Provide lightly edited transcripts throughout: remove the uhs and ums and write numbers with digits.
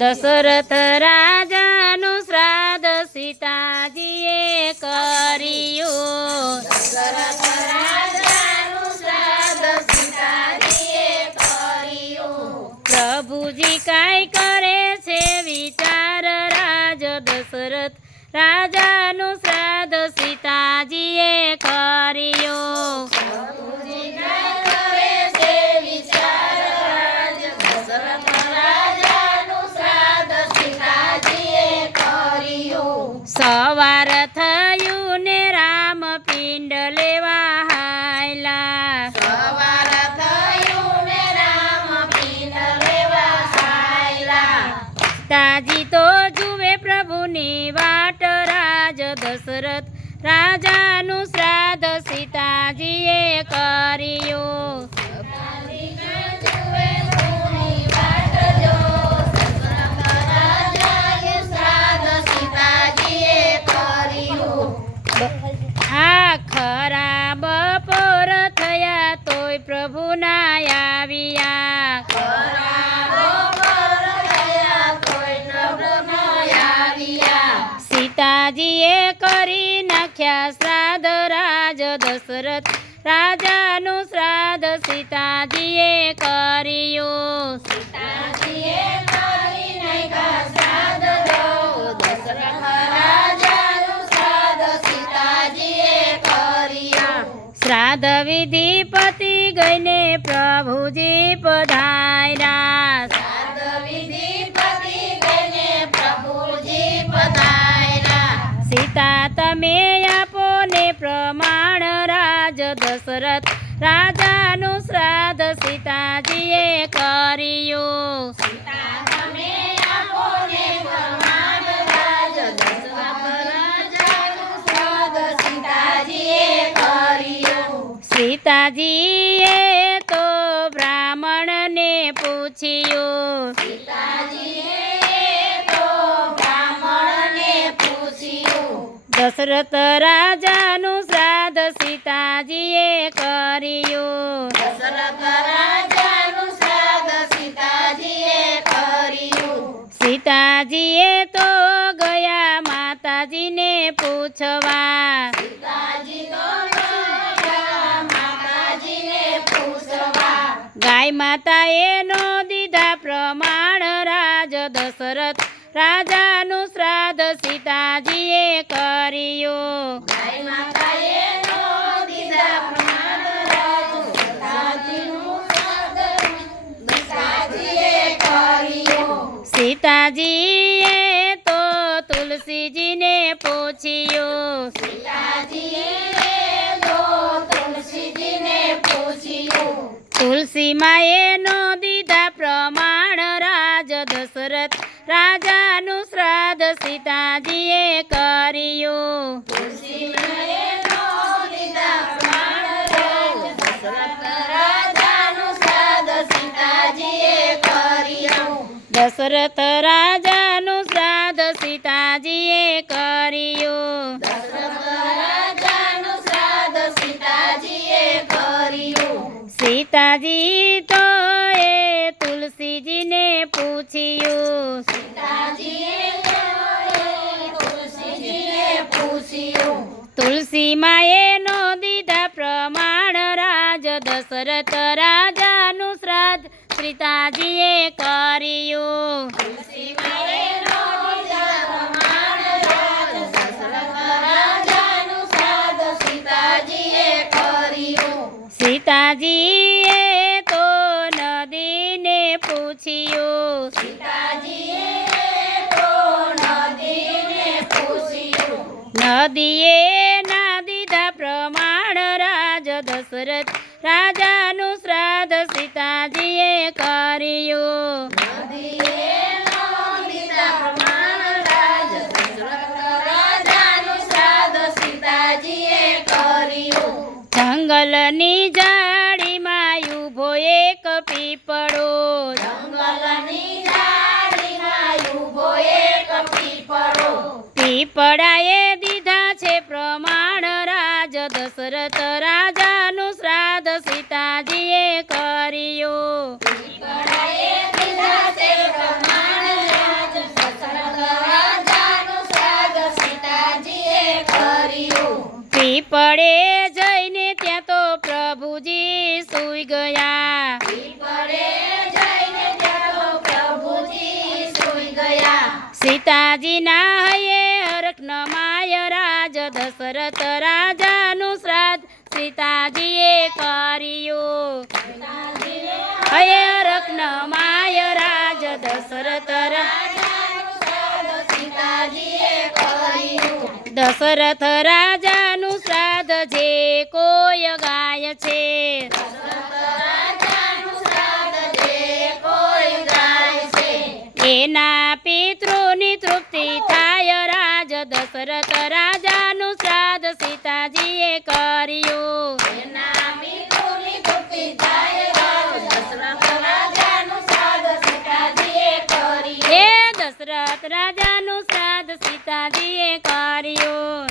દશરથ રાજાનું શ્રાદ્ધ સીતાજીએ કર્યું. દશરથ રાજાનું શ્રાદ્ધ સીતાજીએ કર્યું. પ્રભુજી કાંઈ કરે છે વિચાર રાજ દશરથ રાજાનું શ્રાદ્ધ સીતાજીએ કર્યું. પ્રભુજી કાંઈ કરે છે વિચાર રાજ દશરથ રાજાનું શ્રાદ્ધ સીતાજીએ કર્યું. સવાર થયું ને રામ પિંડ લેવા હાયલા. સવાર થયું ને રામ પિંડ લેવા હાયલા. સીતાજી તો જુએ પ્રભુની વાટ રાજ દશરથ રાજાનું શ્રાદ્ધ સીતાજીએ કર્યું. આ ખરા બપોર થયા તોય પ્રભુ ના આવ્યા. સીતાજીએ કરી નાખ્યા શ્રાદ્ધ રાજ દશરથ રાજાનું શ્રાદ્ધ સીતાજીએ કર્યું. સીતાજીએ કરી નાખ્યા શ્રાદ્ધ દશરથ રાજાનું શ્રાદ્ધ સીતાજીએ કર્યું. શ્રાદ્ધ વિધિ પતી ગઈને પ્રભુજી પધાર્યા. શ્રાદ્ધ વિધિ પતી ગઈને પ્રભુજી પધાર્યા. સીતા તમે આપો ને પ્રમાણ રાજ દશરથ રાજાનું શ્રાદ્ધ સીતાજીએ કર્યું. સીતા તમે આપો ને પ્રમાણ રાજ દશરથ રાજાનું શ્રાદ્ધ સીતાજીએ કર્યું. સીતાજીએ તો બ્રાહ્મણને પૂછ્યું. સીતાજીએ તો બ્રાહ્મણને પૂછ્યું. દશરથ રાજાનું શ્રાદ્ધ સીતાજીએ કર્યું. દશરથ રાજાનું શ્રાદ્ધ સીતાજીએ કર્યું. સીતાજીએ તો ગયા માતાજીને પૂછવા. સીતાજી તો ગયા માતાજીને પૂછવા. ગાય માતાએ નો દીધા પ્રમાણ રાજ દશરથ રાજાનું શ્રાદ્ધ સીતાજીએ કર્યું. ગાય માતાએ નો દીધા પ્રમાણ રાજ સીતાજીનું શ્રાદ્ધ સીતાજીએ કર્યું. સીતાજીએ તો તુલસીજીને પૂછ્યું. સીતાજીએ તો તુલસીજીને પૂછ્યું. તુલસી માએ નો દીધા પ્રમાણ રાજ દશરથ રાજાનું શ્રાદ્ધ સીતાજીએ કર્યું. તુલસી માએ નો દીધા પ્રમાણ રાજ દશરથ રાજાનું શ્રાદ્ધ સીતાજીએ કર્યું. દશરથ રાજાનું શ્રાદ્ધ સીતાજીએ કર્યું. દશરથ રાજાનું શ્રાદ્ધ સીતાજીએ કર્યું. સીતાજી તો એ તુલસીજીને પૂછ્યું. સીતાજીએ તો એ તુલસીજીને પૂછ્યું. તુલસી માએ નો દીધા પ્રમાણ રાજ દશરથ રાજાનું શ્રાદ્ધ સીતાજીએ કર્યું. તુલસી માએ નો દીધા પ્રમાણ રાજ દશરથ રાજાનું શ્રાદ્ધ સીતાજીએ કર્યું. સીતાજીએ તો નદીને પૂછ્યું. સીતાજીએ તો નદીને પૂછ્યું. નદીએ ના દીધા પ્રમાણ રાજ દશરથ રાજાનું શ્રાદ્ધ સીતાજીએ કર્યું. નદીએ નો દીધા પ્રમાણ રાજ દશરથ રાજાનું શ્રાદ્ધ સીતાજીએ કર્યું. જંગલની ઝાડીમાં ઊભો એક પીપળો. જંગલની ઝાડીમાં ઊભો એક પીપળો. પીપળાએ દીધા છે પ્રમાણ રાજ દશરથ રાજાનું શ્રાદ્ધ સીતાજીએ કર્યું. પીપળે જઈને ત્યાં તો પ્રભુજી સૂઈ ગયા. સીતાજીના હૈયે હરખ નમાય રાજ દશરથ રાજાનું શ્રાદ્ધ સીતાજીએ કર્યું. હૈયે હરખ નમાય રાજ દશરથ દશરથ રાજાનું શ્રાદ્ધ જે કોઈ ગાય છે. એના પિતૃની તૃપ્તિ થાય રાજ દશરથ રાજાનું શ્રાદ્ધ સીતાજીએ કર્યું. હે દશરથ રાજાનું શ્રાદ્ધ સીતાજીએ કર્યું.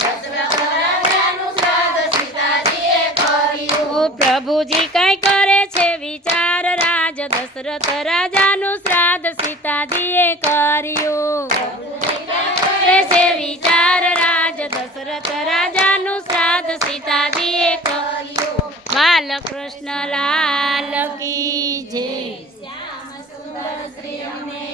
ઓ પ્રભુજી કઈ કરે છે વિચાર રાજ દશરથ રાજાનું શ્રાદ્ધ સીતાજીએ કર્યું. કરે છે વિચાર રાજ દશરથ રાજાનું શ્રાદ્ધ સીતાજીએ કર્યું. બાલકૃષ્ણ લાલ કી જય. શ્યામ સુંદર શ્રી અમને